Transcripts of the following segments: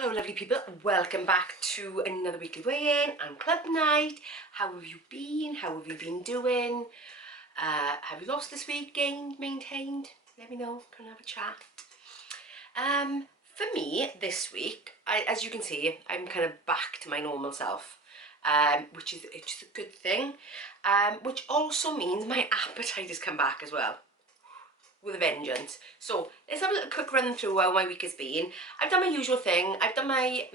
Hello lovely people, welcome back to another weekly weigh-in and club night. How have you been? How have you been doing? Have you lost this week, gained, maintained? Let me know, can I have a chat? For me this week, as you can see, I'm kind of back to my normal self, which is a good thing, which also means my appetite has come back as well. With a vengeance. So let's have a little quick run through how my week has been. I've done my usual thing. I've done my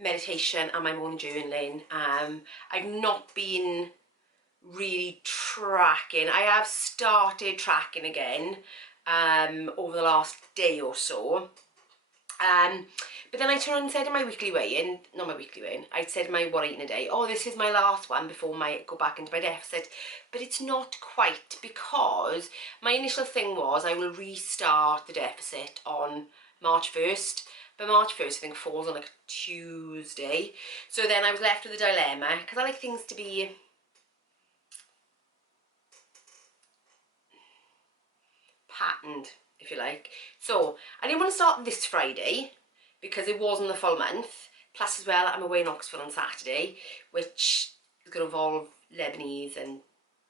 meditation and my morning journaling. I've not been really tracking. I have started tracking again over the last day or so. But then I turned and said in my weekly weigh-in, not my weekly weigh-in, I'd said my what I eat in a day, oh, this is my last one before I go back into my deficit. But it's not quite, because my initial thing was I will restart the deficit on March 1st. But March 1st I think falls on like a Tuesday. So then I was left with a dilemma, because I like things to be patterned, if you like. So I didn't want to start this Friday because it wasn't the full month. Plus as well, I'm away in Oxford on Saturday, which is going to involve Lebanese and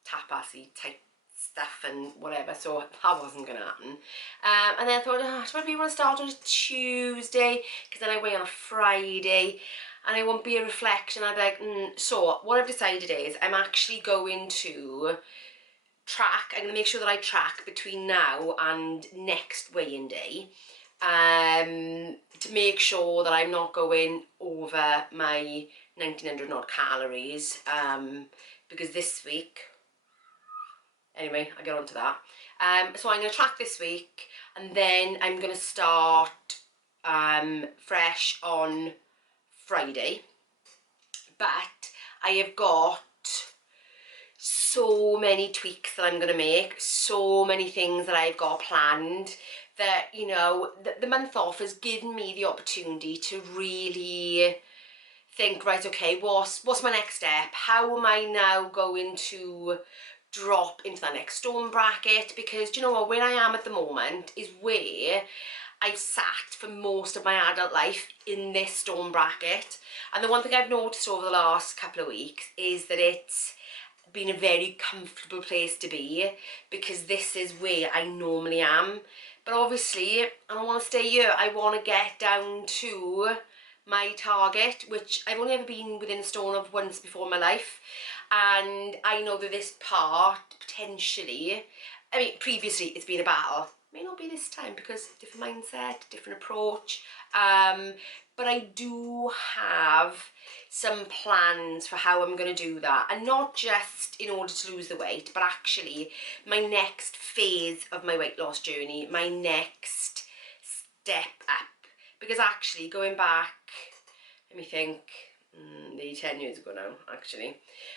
tapasy type stuff and whatever, so that wasn't going to happen. And then I thought, do I really want to start on a Tuesday, because then I weigh on a Friday and I won't be a reflection. I'd be like, So what I've decided is I'm actually going to track. I'm going to make sure that I track between now and next weigh-in day, to make sure that I'm not going over my 1900 odd calories, because this week, anyway, I'll get on to that. So I'm going to track this week, and then I'm going to start fresh on Friday. But I have got so many tweaks that I'm going to make, so many things that I've got planned, that, you know, the month off has given me the opportunity to really think, right, okay, what's my next step? How am I now going to drop into that next stone bracket? Because, do you know what, where I am at the moment is where I've sat for most of my adult life, in this stone bracket. And the one thing I've noticed over the last couple of weeks is that it's been a very comfortable place to be, because this is where I normally am. But obviously I don't want to stay here. I want to get down to my target, which I've only ever been within a stone of once before in my life. And I know that this part potentially, I mean, previously it's been a battle. May not be this time because different mindset, different approach. But I do have some plans for how I'm going to do that, and not just in order to lose the weight, but actually my next phase of my weight loss journey, my next step up. Because actually going back, let me think, nearly 10 years ago now, actually,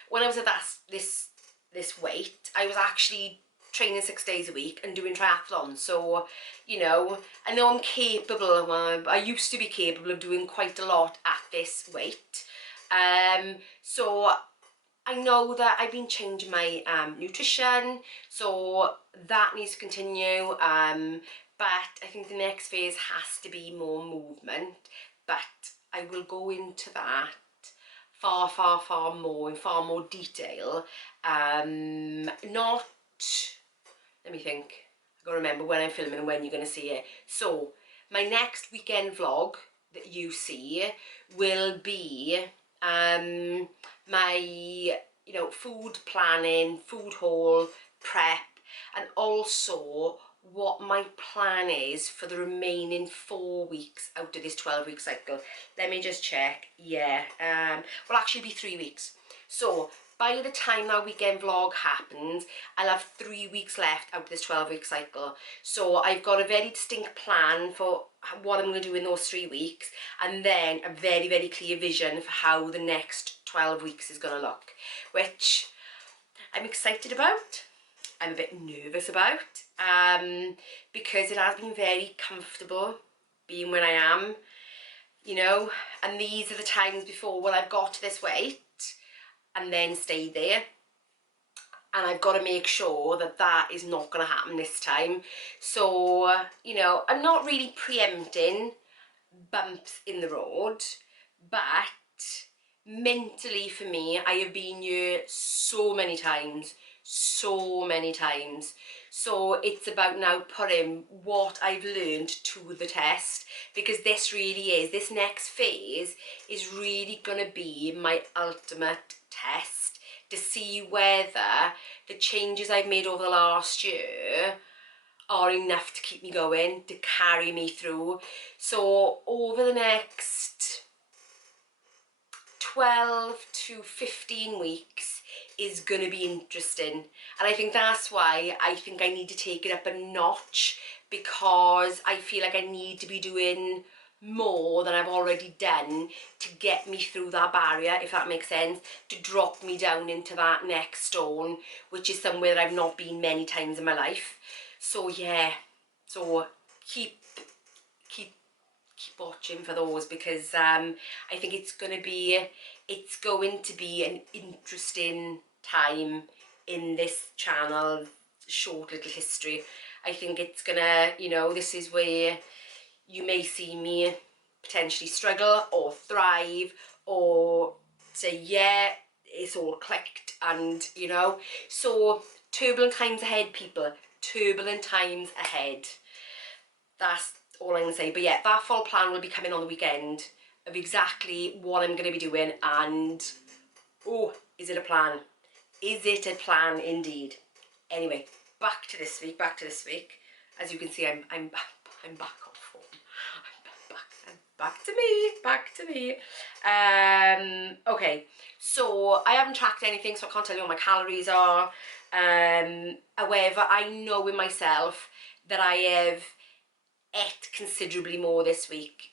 when I was at this weight, I was actually training 6 days a week and doing triathlons. So, you know I'm capable, I used to be capable of doing quite a lot at this weight. So I know that I've been changing my nutrition, so that needs to continue. But I think the next phase has to be more movement, but I will go into that far more, in far more detail. Not, let me think, I've got to remember when I'm filming and when you're going to see it. So my next weekend vlog that you see will be my, food planning, food haul, prep, and also what my plan is for the remaining 4 weeks out of this 12-week cycle. Let me just check. Yeah, will actually be 3 weeks. So by the time that weekend vlog happens, I'll have 3 weeks left out of this 12-week cycle. So I've got a very distinct plan for what I'm going to do in those 3 weeks, and then a very, very clear vision for how the next 12 weeks is going to look, which I'm excited about. I'm a bit nervous about, because it has been very comfortable being where I am, and these are the times before when I've got to this weight and then stayed there, and I've got to make sure that that is not going to happen this time. So, I'm not really preempting bumps in the road, but mentally for me, I have been here so many times. So it's about now putting what I've learned to the test, because this next phase is really going to be my ultimate test to see whether the changes I've made over the last year are enough to keep me going, to carry me through. So over the next 12 to 15 weeks is going to be interesting, and I think that's why I think I need to take it up a notch, because I feel like I need to be doing more than I've already done to get me through that barrier, if that makes sense, to drop me down into that next stone, which is somewhere that I've not been many times in my life. So yeah, so keep watching for those, because I think it's going to be an interesting time in this channel short little history. I think it's gonna, you know, this is where you may see me potentially struggle or thrive, or say, yeah, it's all clicked, and you know, so turbulent times ahead, people, turbulent times ahead. That's all I'm going to say. But yeah, that full plan will be coming on the weekend of exactly what I'm going to be doing, and oh, is it a plan? Is it a plan indeed? Anyway, back to this week. As you can see, I'm back on form. I'm back to me. Okay, so I haven't tracked anything, so I can't tell you what my calories are. However, I know in myself that I have ate considerably more this week.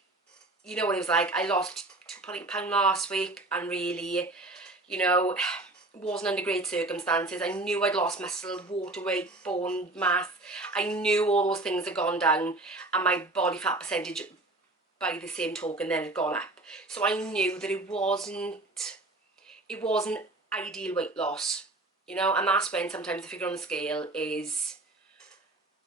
You know what it was like? I lost 2.8 pounds last week, and really, you know, wasn't under great circumstances. I knew I'd lost muscle, water weight, bone mass. I knew all those things had gone down, and my body fat percentage by the same token then had gone up. So I knew that it wasn't ideal weight loss, you know, and that's when sometimes the figure on the scale is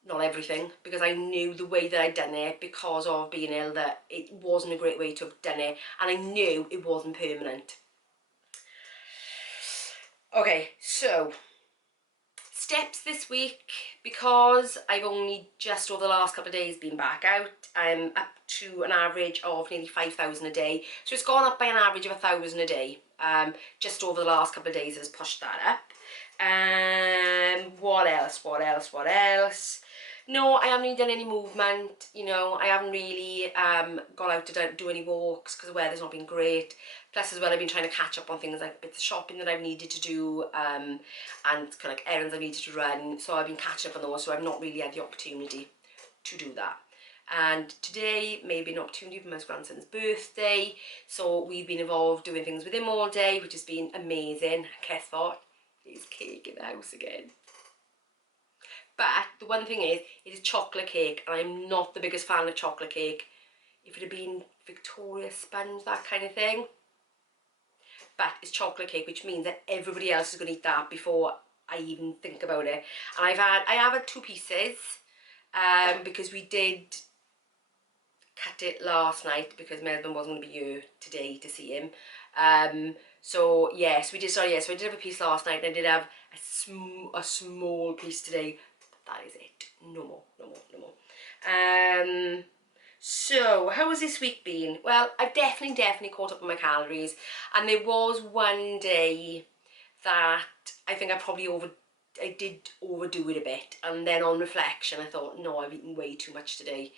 not everything, because I knew the way that I'd done it because of being ill, that it wasn't a great way to have done it, and I knew it wasn't permanent. Okay, so steps this week, because I've only just over the last couple of days been back out, I'm up to an average of nearly 5,000 a day, so it's gone up by an average of 1,000 a day. Just over the last couple of days has pushed that up. What else? No, I haven't really done any movement, you know, I haven't really gone out to do any walks because the weather's not been great. Plus as well, I've been trying to catch up on things like bits of shopping that I've needed to do, and kind of like errands I needed to run, so I've been catching up on those, so I've not really had the opportunity to do that. And today may be an opportunity for my grandson's birthday, so we've been involved doing things with him all day, which has been amazing. Guess what? There's cake in the house again. But the one thing is, it is chocolate cake, and I'm not the biggest fan of chocolate cake. If it had been Victoria sponge, that kind of thing. But it's chocolate cake, which means that everybody else is going to eat that before I even think about it. And I have had 2 pieces, because we did cut it last night because my husband wasn't going to be here today to see him. So yes, we did. So yes, I did have a piece last night, and I did have a small piece today. But that is it. No more. So how has this week been? Well, I've definitely caught up on my calories, and there was one day that I think I did overdo it a bit, and then on reflection I thought, no, I've eaten way too much today.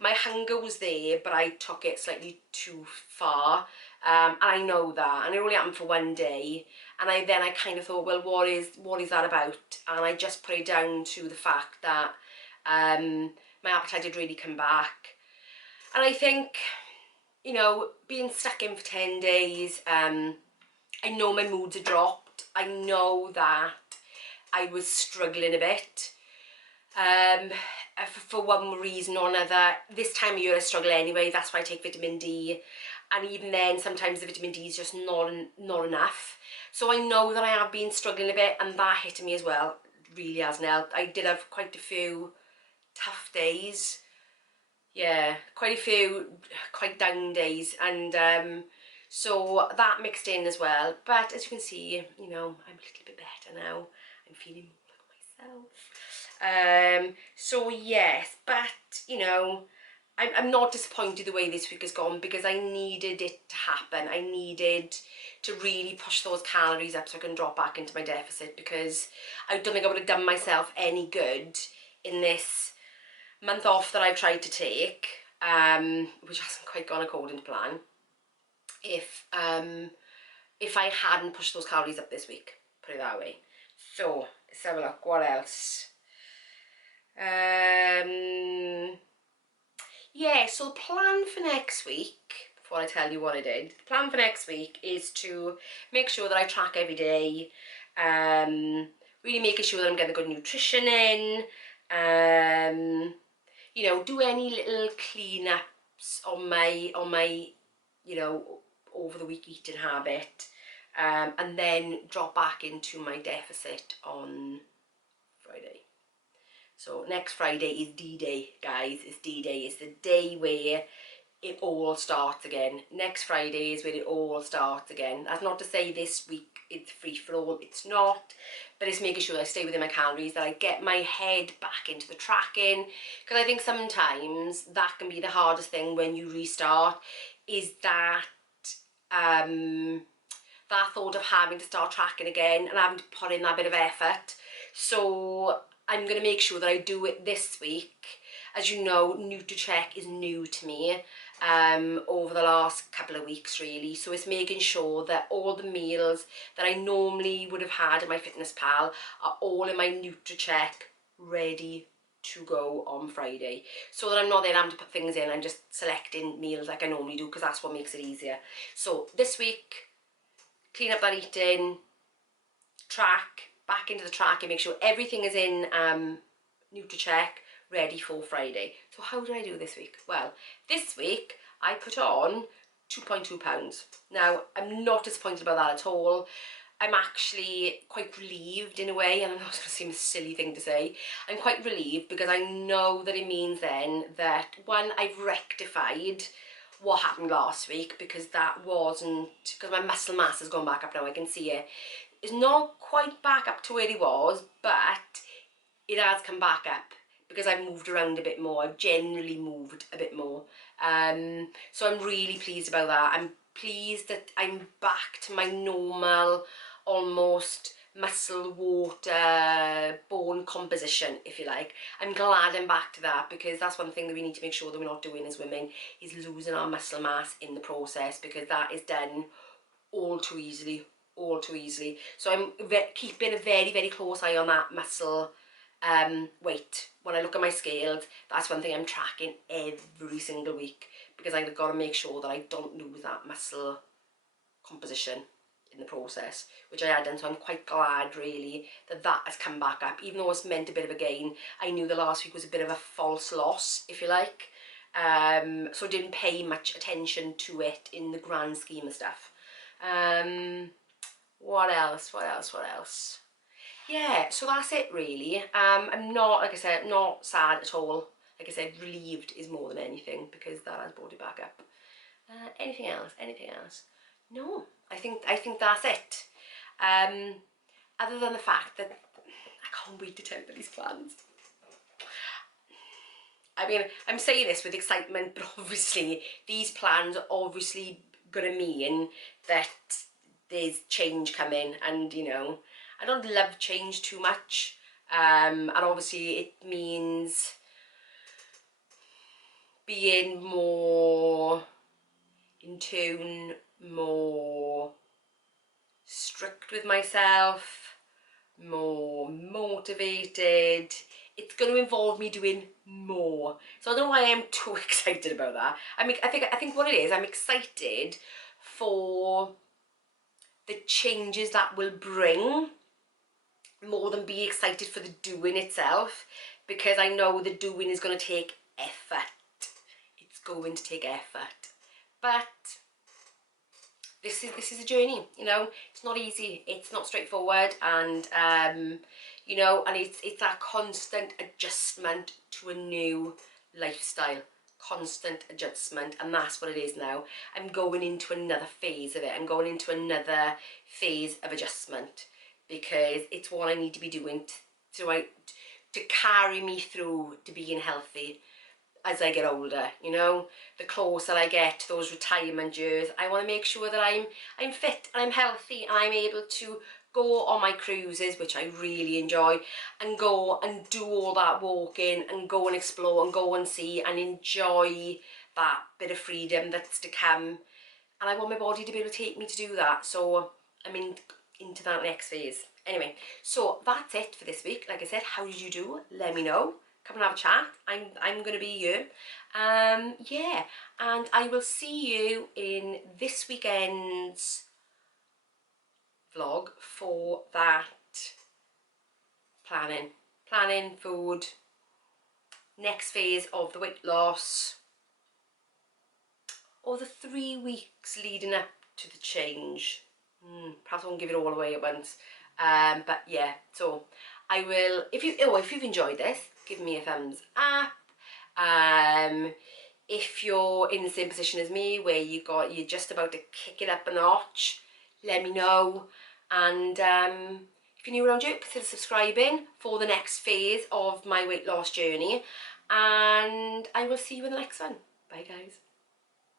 My hunger was there, but I took it slightly too far, and I know that, and it only happened for one day, and I kind of thought, well, what is that about? And I just put it down to the fact that my appetite had really come back. And I think, you know, being stuck in for 10 days, I know my moods had dropped. I know that I was struggling a bit. For one reason or another, this time of year I struggle anyway. That's why I take vitamin D. And even then, sometimes the vitamin D is just not enough. So I know that I have been struggling a bit, and that hit me as well. It really hasn't helped. I did have quite a few tough days. yeah, quite a few quite down days, and so that mixed in as well. But as you can see, you know, I'm a little bit better now. I'm feeling more like myself. So yes, but you know, I'm not disappointed the way this week has gone, because I needed it to happen. I needed to really push those calories up so I can drop back into my deficit, because I don't think I would have done myself any good in this month off that I've tried to take, which hasn't quite gone according to plan, if I hadn't pushed those calories up this week, put it that way. So let's have a look, what else? Yeah, so the plan for next week, before I tell you what I did, the plan for next week is to make sure that I track every day, really making sure that I'm getting good nutrition in, you know, do any little cleanups on my, you know, over the week eating habit, and then drop back into my deficit on Friday. So next Friday is D-Day, guys. It's D-Day. It's the day where it all starts again. Next Friday is when it all starts again. That's not to say this week it's free for all. It's not. But it's making sure that I stay within my calories, that I get my head back into the tracking. Because I think sometimes that can be the hardest thing when you restart, is that that thought of having to start tracking again and having to put in that bit of effort. So I'm going to make sure that I do it this week. As you know, NutriCheck is new to me over the last couple of weeks, really. So it's making sure that all the meals that I normally would have had in my Fitness Pal are all in my NutriCheck, ready to go on Friday, so that I'm not then having to put things in. I'm just selecting meals like I normally do, because that's what makes it easier. So this week, clean up that eating, track, back into the track, and make sure everything is in NutriCheck, ready for Friday. So how did I do this week? Well, this week I put on 2.2 pounds. Now, I'm not disappointed about that at all. I'm actually quite relieved in a way, and I know it's going to seem a silly thing to say. I'm quite relieved because I know that it means then that, one, I've rectified what happened last week, because that wasn't, because my muscle mass has gone back up now. I can see it. It's not quite back up to where it was, but it has come back up because I've moved around a bit more. I've generally moved a bit more. So I'm really pleased about that. I'm pleased that I'm back to my normal, almost muscle, water, bone composition, if you like. I'm glad I'm back to that, because that's one thing that we need to make sure that we're not doing as women, is losing our muscle mass in the process, because that is done all too easily, all too easily. So I'm keeping a very, very close eye on that muscle weight. When I look at my scales, that's one thing I'm tracking every single week, because I've got to make sure that I don't lose that muscle composition in the process, which I had done. So I'm quite glad, really, that that has come back up. Even though it's meant a bit of a gain, I knew the last week was a bit of a false loss, if you like. So didn't pay much attention to it in the grand scheme of stuff. What else? Yeah, so that's it, really. I'm not, like I said, not sad at all. Like I said, relieved is more than anything, because that has brought it back up. Anything else? No, I think that's it. Other than the fact that I can't wait to tell you these plans. I mean, I'm saying this with excitement, but obviously these plans are obviously going to mean that there's change coming, and you know, I don't love change too much, and obviously it means being more in tune, more strict with myself, more motivated. It's going to involve me doing more. So I don't know why I'm too excited about that. I mean, I think what it is, I'm excited for the changes that will bring, more than be excited for the doing itself, because I know the doing is going to take effort. It's going to take effort, but this is a journey, you know. It's not easy, it's not straightforward, and you know, and it's that constant adjustment to a new lifestyle. constant adjustment, and that's what it is now. I'm going into another phase of it. I'm going into another phase of adjustment because it's what I need to be doing to carry me through to being healthy as I get older. You know, the closer I get to those retirement years, I want to make sure that I'm fit and I'm healthy and I'm able to go on my cruises, which I really enjoy, and go and do all that walking and go and explore and go and see and enjoy that bit of freedom that's to come. And I want my body to be able to take me to do that. So I'm into that next phase. Anyway, so that's it for this week. Like I said, how did you do? Let me know. Come and have a chat. I'm going to be you. Yeah, and I will see you in this weekend's vlog for that planning food, next phase of the weight loss, or the 3 weeks leading up to the change. Perhaps I won't give it all away at once. But yeah, so I will, if you've enjoyed this, give me a thumbs up. If you're in the same position as me where you're just about to kick it up a notch, let me know. And if you're new around here, consider subscribing for the next phase of my weight loss journey. And I will see you in the next one. Bye guys.